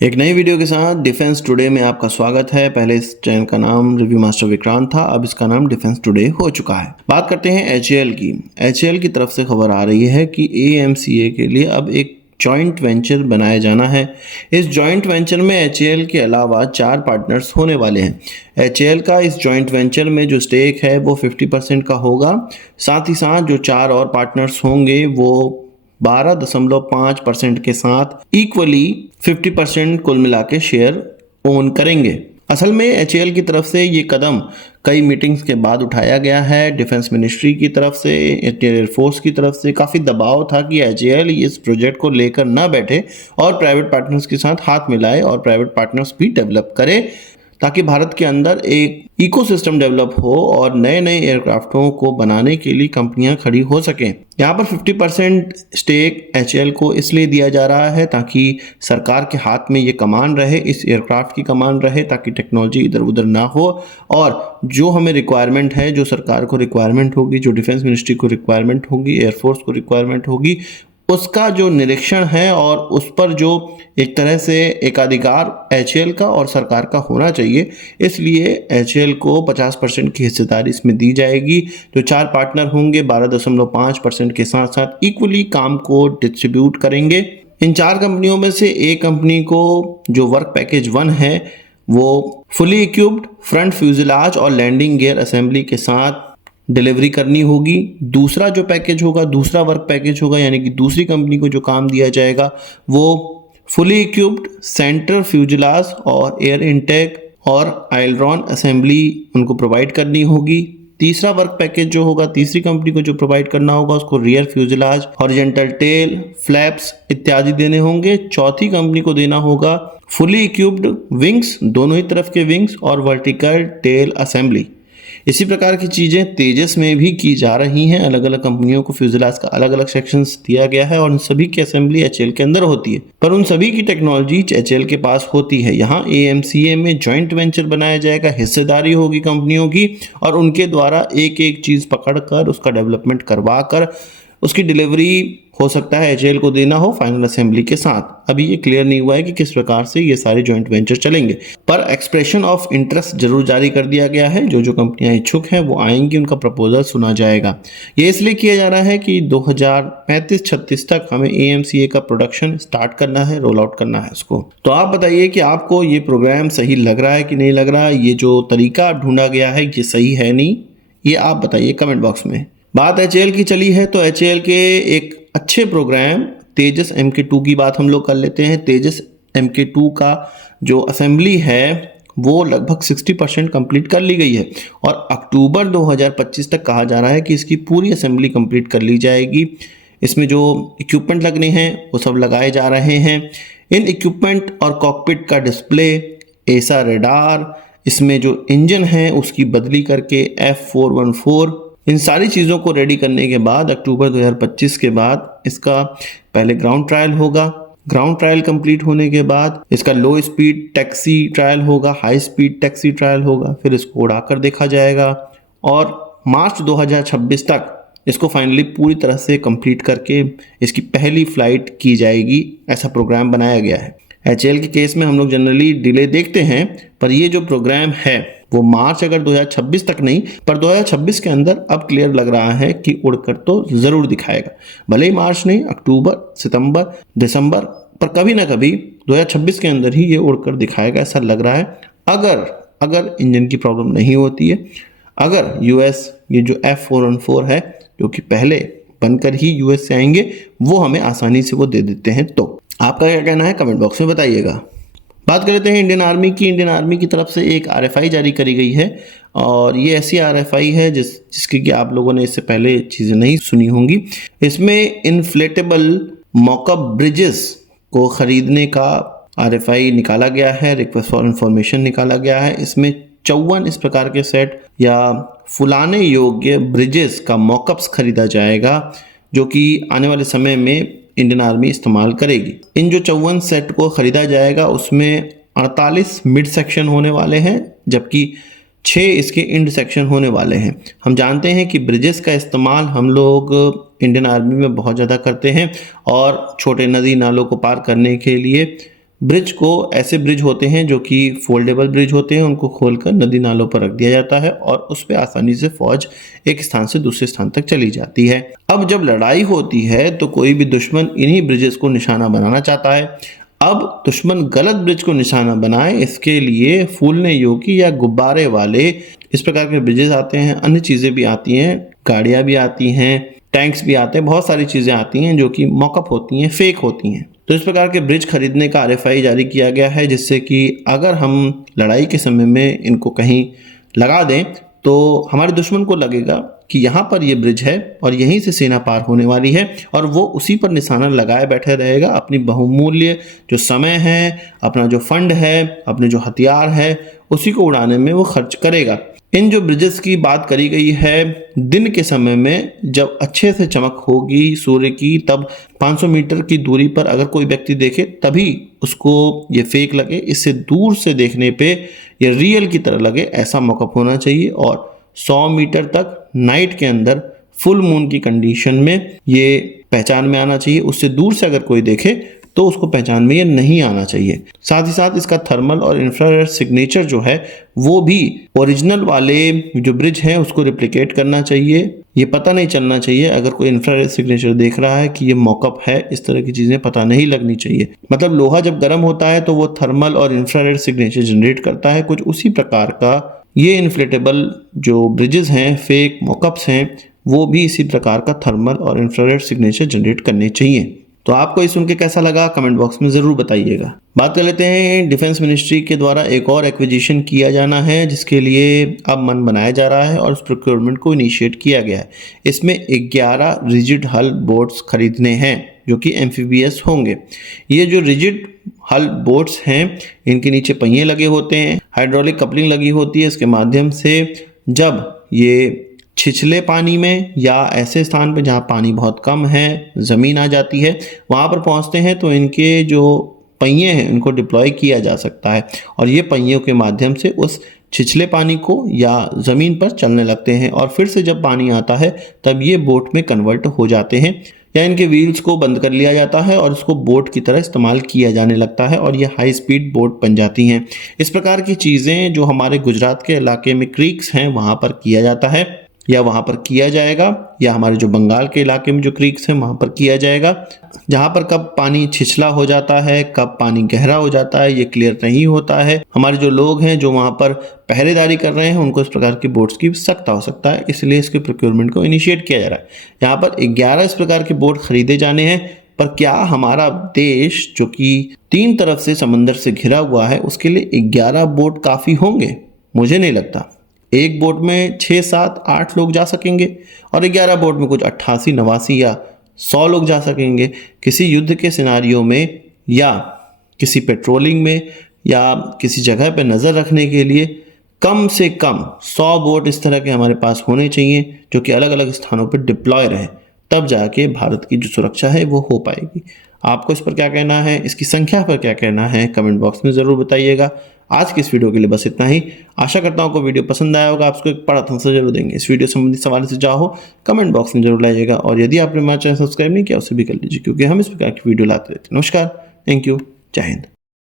एक नई वीडियो के साथ डिफेंस टुडे में आपका स्वागत है। पहले इस चैनल का नाम रिव्यू मास्टर विक्रांत था, अब इसका नाम डिफेंस टुडे हो चुका है। बात करते हैं एचएएल की। एचएएल की तरफ से खबर आ रही है कि एएमसीए के लिए अब एक जॉइंट वेंचर बनाया जाना है। इस जॉइंट वेंचर में एचएएल के अलावा 4 पार्टनर्स होने वाले हैं। एचएएल का इस जॉइंट वेंचर में जो स्टेक है वो 50% का होगा। साथ ही साथ जो 4 और पार्टनर्स होंगे वो 12.5% के साथ इक्वली 50% कुल मिला के शेयर ओन करेंगे। असल में एचएएल की तरफ से ये कदम कई मीटिंग्स के बाद उठाया गया है। डिफेंस मिनिस्ट्री की तरफ से, एयरफोर्स की तरफ से काफ़ी दबाव था कि एचएएल इस प्रोजेक्ट को लेकर ना बैठे और प्राइवेट पार्टनर्स के साथ हाथ मिलाए और प्राइवेट पार्टनर्स भी डेवलप करे, ताकि भारत के अंदर एक इकोसिस्टम डेवलप हो और नए नए एयरक्राफ्टों को बनाने के लिए कंपनियां खड़ी हो सकें। यहाँ पर 50% स्टेक एचएएल को इसलिए दिया जा रहा है ताकि सरकार के हाथ में ये कमान रहे, इस एयरक्राफ्ट की कमान रहे, ताकि टेक्नोलॉजी इधर उधर ना हो और जो हमें रिक्वायरमेंट है, जो सरकार को रिक्वायरमेंट होगी, जो डिफेंस मिनिस्ट्री को रिक्वायरमेंट होगी, एयरफोर्स को रिक्वायरमेंट होगी, उसका जो निरीक्षण है और उस पर जो एक तरह से एकाधिकार एचएएल का और सरकार का होना चाहिए, इसलिए एचएएल को 50% की हिस्सेदारी इसमें दी जाएगी। जो 4 पार्टनर होंगे 12.5% के साथ साथ इक्वली काम को डिस्ट्रीब्यूट करेंगे। इन 4 कंपनियों में से एक कंपनी को जो वर्क पैकेज 1 है वो फुली इक्विप्ड फ्रंट फ्यूजलाज और लैंडिंग गियर असेंबली के साथ डिलीवरी करनी होगी। दूसरा जो पैकेज होगा, दूसरा वर्क पैकेज होगा, यानी कि दूसरी कंपनी को जो काम दिया जाएगा वो फुली इक्विप्ड सेंटर फ्यूजलाज और एयर इनटेक और आइलरॉन असेंबली उनको प्रोवाइड करनी होगी। तीसरा वर्क पैकेज जो होगा, तीसरी कंपनी को जो प्रोवाइड करना होगा, उसको rear fuselage, horizontal tail, flaps इत्यादि देने होंगे। चौथी कंपनी को देना होगा फुली इक्विप्ड विंग्स, दोनों ही तरफ के विंग्स और वर्टिकल टेल असेंबली। इसी प्रकार की चीज़ें तेजस में भी की जा रही हैं। अलग अलग कंपनियों को फ्यूजलाज का अलग अलग सेक्शंस दिया गया है और उन सभी की असेंबली एचएएल के अंदर होती है, पर उन सभी की टेक्नोलॉजी एचएएल के पास होती है। यहाँ एएमसीए में जॉइंट वेंचर बनाया जाएगा, हिस्सेदारी होगी कंपनियों की और उनके द्वारा एक एक चीज़ पकड़कर उसका डेवलपमेंट करवा कर उसकी डिलीवरी हो सकता है एचएएल को देना हो फाइनल असेंबली के साथ। अभी ये क्लियर नहीं हुआ है कि किस प्रकार से ये सारे जॉइंट वेंचर चलेंगे, पर एक्सप्रेशन ऑफ इंटरेस्ट जरूर जारी कर दिया गया है। जो जो कंपनियां इच्छुक हैं वो आएंगी, उनका प्रपोजल सुना जाएगा। ये इसलिए किया जा रहा है कि 2035-36 तक हमें एएमसीए का प्रोडक्शन स्टार्ट करना है, रोल आउट करना है उसको। तो आप बताइए कि आपको ये प्रोग्राम सही लग रहा है कि नहीं लग रहा। ये जो तरीका ढूंढा गया है ये सही है नहीं, ये आप बताइए कमेंट बॉक्स में। बात एचएएल की चली है तो एचएएल के एक अच्छे प्रोग्राम तेजस MK2 की बात हम लोग कर लेते हैं। तेजस MK2 का जो असेंबली है वो लगभग 60% कंप्लीट कर ली गई है और अक्टूबर 2025 तक कहा जा रहा है कि इसकी पूरी असेंबली कंप्लीट कर ली जाएगी। इसमें जो इक्विपमेंट लगने हैं वो सब लगाए जा रहे हैं। इन इक्विपमेंट और कॉकपिट का डिस्प्ले, एसा रेडार, इसमें जो इंजन है उसकी बदली करके F414, इन सारी चीज़ों को रेडी करने के बाद अक्टूबर 2025 के बाद इसका पहले ग्राउंड ट्रायल होगा। ग्राउंड ट्रायल कंप्लीट होने के बाद इसका लो स्पीड टैक्सी ट्रायल होगा, हाई स्पीड टैक्सी ट्रायल होगा, फिर इसको उड़ाकर देखा जाएगा और मार्च 2026 तक इसको फाइनली पूरी तरह से कंप्लीट करके इसकी पहली फ्लाइट की जाएगी। ऐसा प्रोग्राम बनाया गया है। एचएएल के केस में हम लोग जनरली डिले देखते हैं, पर ये जो प्रोग्राम है वो मार्च अगर 2026 तक नहीं पर 2026 के अंदर अब क्लियर लग रहा है कि उड़कर तो जरूर दिखाएगा। भले ही मार्च नहीं, अक्टूबर, सितंबर, दिसंबर, पर कभी ना कभी 2026 के अंदर ही ये उड़कर दिखाएगा, ऐसा लग रहा है। अगर इंजन की प्रॉब्लम नहीं होती है, अगर यूएस ये जो F414 है जो कि पहले बनकर ही यूएस से आएंगे वो हमें आसानी से वो दे देते हैं। तो आपका क्या कहना है कमेंट बॉक्स में बताइएगा। बात कर लेते हैं इंडियन आर्मी की। इंडियन आर्मी की तरफ से एक RFI जारी करी गई है और ये ऐसी RFI है जिसकी कि आप लोगों ने इससे पहले चीज़ें नहीं सुनी होंगी। इसमें इन्फ्लेटेबल मॉकअप ब्रिजेस को खरीदने का RFI निकाला गया है, रिक्वेस्ट फॉर इंफॉर्मेशन निकाला गया है। इसमें 54 इस प्रकार के सेट या फुलाने योग्य ब्रिजेस का मॉकअप्स खरीदा जाएगा जो कि आने वाले समय में इंडियन आर्मी इस्तेमाल करेगी। इन जो 54 सेट को खरीदा जाएगा उसमें 48 मिड सेक्शन होने वाले हैं जबकि 6 इसके इंड सेक्शन होने वाले हैं। हम जानते हैं कि ब्रिजेस का इस्तेमाल हम लोग इंडियन आर्मी में बहुत ज़्यादा करते हैं और छोटे नदी नालों को पार करने के लिए ब्रिज को ऐसे ब्रिज होते हैं जो कि फोल्डेबल ब्रिज होते हैं, उनको खोलकर नदी नालों पर रख दिया जाता है और उस पर आसानी से फौज एक स्थान से दूसरे स्थान तक चली जाती है। अब जब लड़ाई होती है तो कोई भी दुश्मन इन्हीं ब्रिजेस को निशाना बनाना चाहता है। अब दुश्मन गलत ब्रिज को निशाना बनाए, इसके लिए फूलने योग्य या गुब्बारे वाले इस प्रकार के ब्रिजेस आते हैं। अन्य चीज़ें भी आती हैं, गाड़ियाँ भी आती हैं, टैंक्स भी आते हैं, बहुत सारी चीज़ें आती हैं जो कि मॉकअप होती हैं, फेक होती हैं। तो इस प्रकार के ब्रिज खरीदने का RFI जारी किया गया है, जिससे कि अगर हम लड़ाई के समय में इनको कहीं लगा दें तो हमारे दुश्मन को लगेगा कि यहाँ पर ये ब्रिज है और यहीं से सेना पार होने वाली है, और वो उसी पर निशाना लगाए बैठे रहेगा। अपनी बहुमूल्य जो समय है, अपना जो फंड है, अपने जो हथियार है, उसी को उड़ाने में वो खर्च करेगा। इन जो ब्रिजेस की बात करी गई है, दिन के समय में जब अच्छे से चमक होगी सूर्य की, तब 500 मीटर की दूरी पर अगर कोई व्यक्ति देखे तभी उसको ये फेक लगे। इससे दूर से देखने पे ये रियल की तरह लगे, ऐसा मॉकअप होना चाहिए। और 100 मीटर तक नाइट के अंदर फुल मून की कंडीशन में ये पहचान में आना चाहिए। उससे दूर से अगर कोई देखे तो उसको पहचान में ये नहीं आना चाहिए। साथ ही साथ इसका थर्मल और इंफ्रारेड सिग्नेचर जो है वो भी ओरिजिनल वाले जो ब्रिज है उसको रिप्लिकेट करना चाहिए। ये पता नहीं चलना चाहिए अगर कोई इंफ्रारेड सिग्नेचर देख रहा है कि ये मॉकअप है, इस तरह की चीज़ें पता नहीं लगनी चाहिए। मतलब लोहा जब गर्म होता है तो वो थर्मल और इंफ्रारेड सिग्नेचर जनरेट करता है, कुछ उसी प्रकार का ये इन्फ्लेटेबल जो ब्रिजेस हैं, फेक मॉकअप्स हैं, वो भी इसी प्रकार का थर्मल और इंफ्रारेड सिग्नेचर जनरेट करने चाहिए। तो आपको ये सुन के कैसा लगा, कमेंट बॉक्स में ज़रूर बताइएगा। बात कर लेते हैं, डिफेंस मिनिस्ट्री के द्वारा एक और एक्विजिशन किया जाना है, जिसके लिए अब मन बनाया जा रहा है और उस प्रोक्योरमेंट को इनिशिएट किया गया है। इसमें 11 रिजिड हल बोट्स खरीदने हैं जो कि एम्फीबियस होंगे। ये जो रिजिड हल बोट्स हैं, इनके नीचे पहिए लगे होते हैं, हाइड्रोलिक कपलिंग लगी होती है। इसके माध्यम से जब ये छिछले पानी में या ऐसे स्थान पर जहाँ पानी बहुत कम है, ज़मीन आ जाती है, वहाँ पर पहुँचते हैं तो इनके जो पहिए हैं उनको डिप्लॉय किया जा सकता है और ये पहियों के माध्यम से उस छिछले पानी को या ज़मीन पर चलने लगते हैं और फिर से जब पानी आता है तब ये बोट में कन्वर्ट हो जाते हैं, या इनके व्हील्स को बंद कर लिया जाता है और इसको बोट की तरह इस्तेमाल किया जाने लगता है और ये हाई स्पीड बोट बन जाती हैं। इस प्रकार की चीज़ें जो हमारे गुजरात के इलाके में क्रीक्स हैं वहाँ पर किया जाता है या वहाँ पर किया जाएगा, या हमारे जो बंगाल के इलाके में जो क्रीक्स हैं वहाँ पर किया जाएगा। जहाँ पर कब पानी छिछला हो जाता है, कब पानी गहरा हो जाता है, ये क्लियर नहीं होता है। हमारे जो लोग हैं जो वहाँ पर पहरेदारी कर रहे हैं उनको इस प्रकार की बोट्स की आवश्यकता हो सकता है, इसलिए इसके प्रोक्योरमेंट को इनिशिएट किया जा रहा है। यहाँ पर 11 इस प्रकार के बोट खरीदे जाने हैं। पर क्या हमारा देश जो कि 3 तरफ से समंदर से घिरा हुआ है उसके लिए 11 बोट काफ़ी होंगे? मुझे नहीं लगता। एक बोट में 6, 7, 8 लोग जा सकेंगे और 11 बोट में कुछ 88, 89 या 100 लोग जा सकेंगे। किसी युद्ध के सिनारियों में या किसी पेट्रोलिंग में या किसी जगह पर नज़र रखने के लिए कम से कम 100 बोट इस तरह के हमारे पास होने चाहिए जो कि अलग अलग स्थानों पर डिप्लॉय रहे, तब जाके भारत की जो सुरक्षा है वो हो पाएगी। आपको इस पर क्या कहना है, इसकी संख्या पर क्या कहना है, कमेंट बॉक्स में ज़रूर बताइएगा। आज की इस वीडियो के लिए बस इतना ही। आशा करता हूँ आपको वीडियो पसंद आया होगा, आपको एक बड़ा आंसर जरूर देंगे। इस वीडियो संबंधित सवाल से चाहो कमेंट बॉक्स में जरूर लाइएगा और यदि आपने हमारा चैनल सब्सक्राइब नहीं किया उसे भी कर लीजिए, क्योंकि हम इस प्रकार की वीडियो लाते रहते हैं। नमस्कार, थैंक यू, जय हिंद।